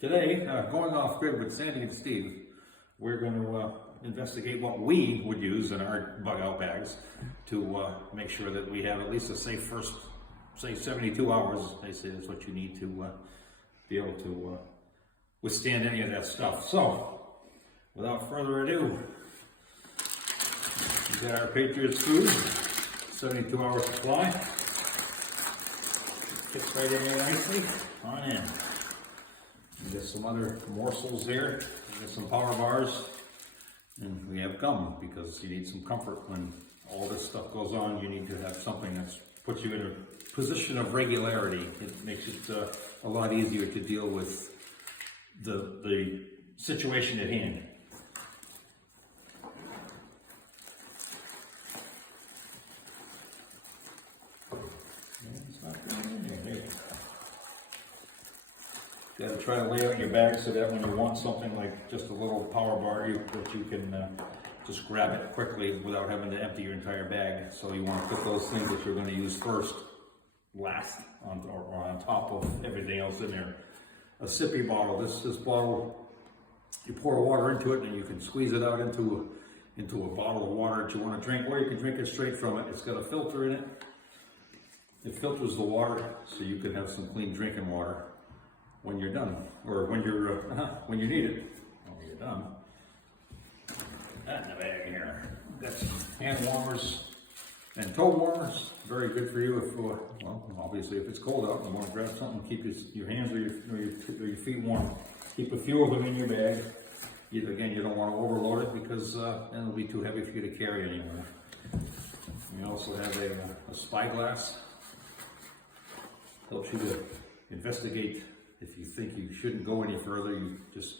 Today, going off grid with Sandi and Steve, we're going to investigate what we would use in our bug out bags to make sure that we have at least a safe first, say 72 hours, they say is what you need to be able to withstand any of that stuff. So, without further ado, we got our Patriots food, 72 hour supply. Fits right in there nicely, on in. We got some other morsels here. We got some power bars, and we have gum because you need some comfort when all this stuff goes on. You need to have something that puts you in a position of regularity. It makes it a lot easier to deal with the situation at hand. You got to try to lay out your bag so that when you want something like just a little power bar, that you can just grab it quickly without having to empty your entire bag. So you want to put those things that you're going to use first, last, or on top of everything else in there. A sippy bottle. This bottle, you pour water into it and you can squeeze it out into a bottle of water that you want to drink, or you can drink it straight from it. It's got a filter in it. It filters the water so you can have some clean drinking water when you're done, or when you need it. When you're done. That in the bag here. Got some hand warmers and toe warmers. Very good for you if, well, obviously if it's cold out and you want to grab something, keep your hands or your feet warm. Keep a few of them in your bag. Again, you don't want to overload it because then it'll be too heavy for you to carry anywhere. We also have a spyglass. Helps you to investigate. If you think you shouldn't go any further, you just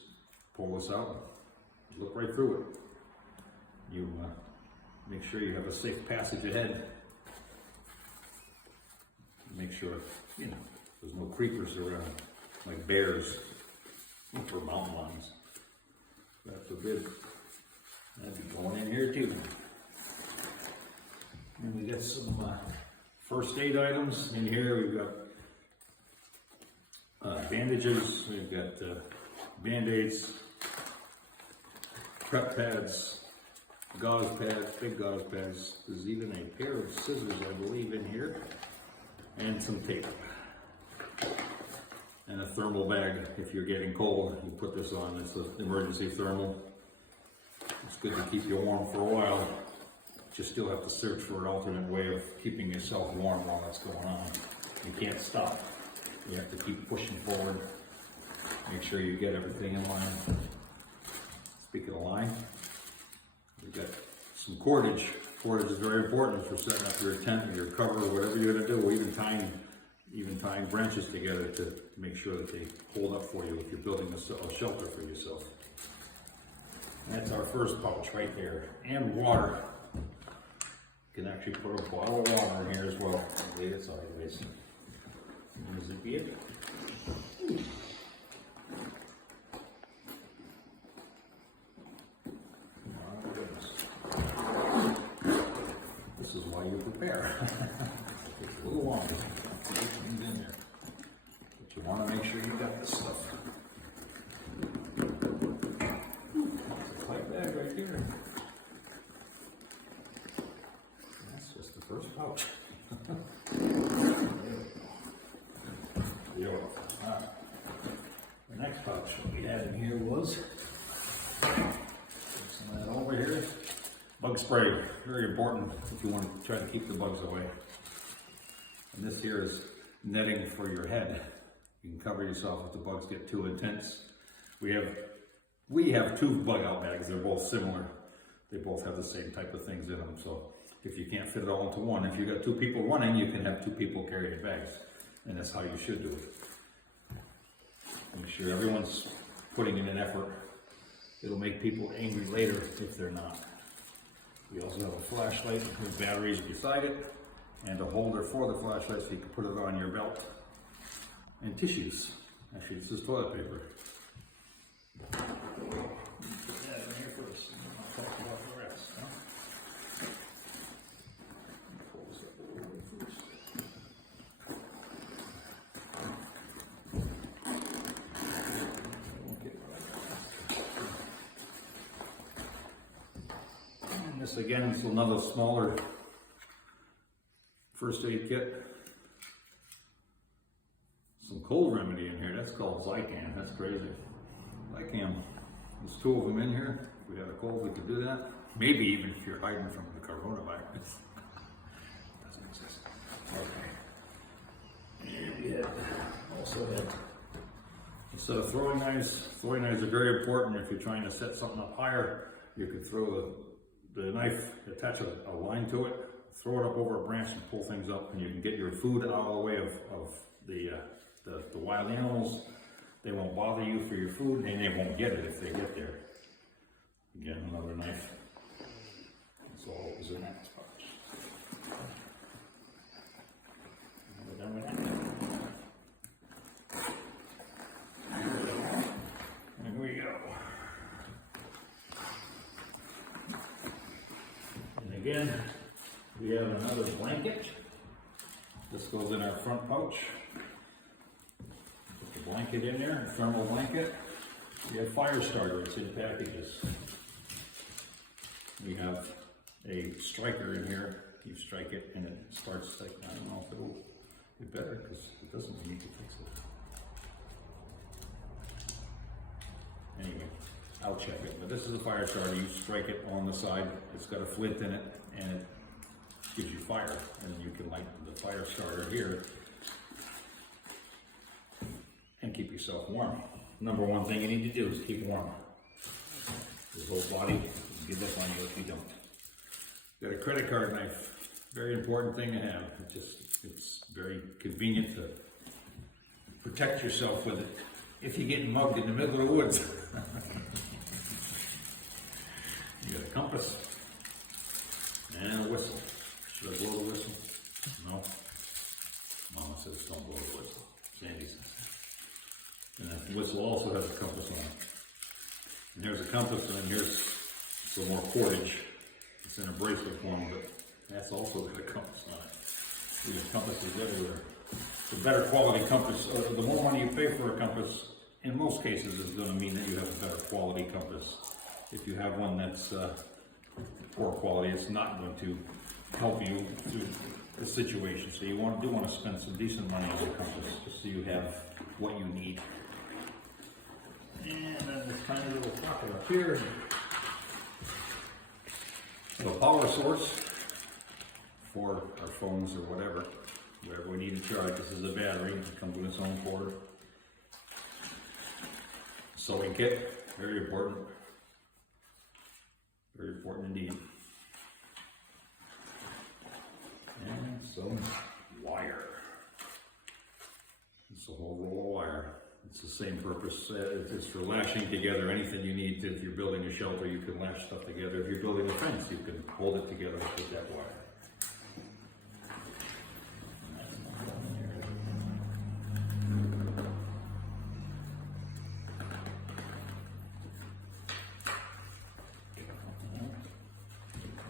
pull this out and look right through it. You make sure you have a safe passage ahead. Make sure, there's no creepers around, like bears or mountain lions. God forbid. That'd be going in here too. And we got some first aid items in here. We've got bandages, we've got band-aids, prep pads, gauze pads, big gauze pads. There's even a pair of scissors, I believe, in here, and some tape. And a thermal bag. If you're getting cold, you put this on. It's an emergency thermal. It's good to keep you warm for a while. But you still have to search for an alternate way of keeping yourself warm while that's going on. You can't stop. You have to keep pushing forward. Make sure you get everything in line. Speaking of line, we've got some cordage. Cordage is very important for setting up your tent or your cover or whatever you're going to do. Even tying branches together to make sure that they hold up for you if you're building a shelter for yourself. And that's our first pouch right there. And water. You can actually put a bottle of water in here as well. I'll leave it sideways. Does it be it? Oh, goodness. This is why you prepare. It's a little longer. Get things in there. But you want to make sure you got this stuff. It's a tight bag right here. That's just the first pouch. The next pouch we had in here was some of that over here. Bug spray, very important if you want to try to keep the bugs away. And this here is netting for your head. You can cover yourself if the bugs get too intense. We have two bug out bags. They're both similar. They both have the same type of things in them. So if you can't fit it all into one, if you've got two people running, you can have two people carrying bags. And that's how you should do it. Make sure everyone's putting in an effort. It'll make people angry later if they're not. We also have a flashlight with batteries beside it, and a holder for the flashlight so you can put it on your belt. And tissues. Actually, this is toilet paper. Put that in here first, and then I'll talk about the rest. Close that over first. this again is another smaller first aid kit. Some cold remedy in here. That's called Zycam. That's crazy. Zycam. There's 2 of them in here. If we had a cold, we could do that. Maybe even if you're hiding from the coronavirus. Doesn't exist. Okay. And we also have a set of throwing knives. Throwing knives are very important if you're trying to set something up higher. You could throw the knife, attach a line to it, throw it up over a branch and pull things up, and you can get your food out of the way of the wild animals. They won't bother you for your food, and they won't get it if they get there. Again, another knife. That's all that was in that pouch. We're done with that. And here we go. And again, we have another blanket. This goes in our front pouch. Put the blanket in there, a thermal blanket. We have fire starter, it's in packages. We have a striker in here. You strike it and it starts like, I don't know if it'll be better because it doesn't need to fix it. Anyway, I'll check it. But this is a fire starter. You strike it on the side. It's got a flint in it and it gives you fire. And you can light the fire starter here and keep yourself warm. Number one thing you need to do is keep warm. Your whole body will give up on you if you don't. Got a credit card knife. Very important thing to have. It's very convenient to protect yourself with it if you get mugged in the middle of the woods. You got a compass and a whistle. Should I blow the whistle? No. Mama says don't blow the whistle. Sandy says. And the whistle also has a compass on it. And there's a compass, and then here's some more cordage. It's in a bracelet form, but that's also got a compass on it. We have compasses everywhere. The better quality compass, the more money you pay for a compass, in most cases is going to mean that you have a better quality compass. If you have one that's poor quality, it's not going to help you through the situation. So you do want to spend some decent money on a compass, just so you have what you need. And then this tiny little pocket up here. A power source for our phones or whatever we need to charge. This is a battery. It comes with its own cord. Sewing kit, very important. Very important indeed. And some wire. It's a whole roll of wire. It's the same purpose. It's for lashing together anything you need to. If you're building a shelter, you can lash stuff together. If you're building a fence, you can hold it together with that wire.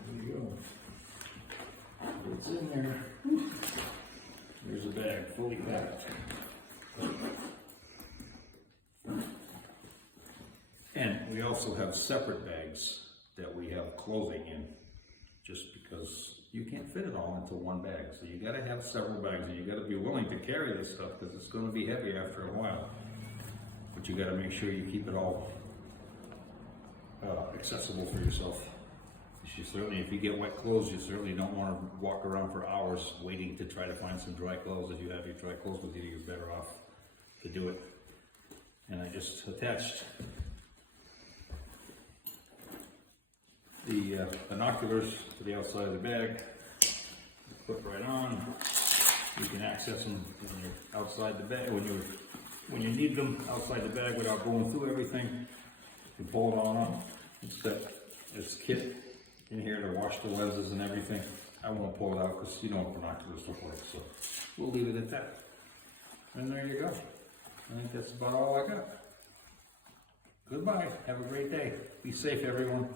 There you go. It's in there. There's a bag fully packed. And we also have separate bags that we have clothing in, just because you can't fit it all into one bag. So you got to have several bags, and you got to be willing to carry this stuff because it's going to be heavy after a while. But you got to make sure you keep it all accessible for yourself. You certainly, if you get wet clothes, you certainly don't want to walk around for hours waiting to try to find some dry clothes. If you have your dry clothes with you, you're better off to do it. And I just attached the binoculars to the outside of the bag. Put right on. You can access them when you're outside the bag, when you need them outside the bag without going through everything. You can pull it on up. It's got this kit in here to wash the lenses and everything. I won't pull it out because you know what binoculars look like, so we'll leave it at that. And there you go. I think that's about all I got. Goodbye. Have a great day. Be safe, everyone.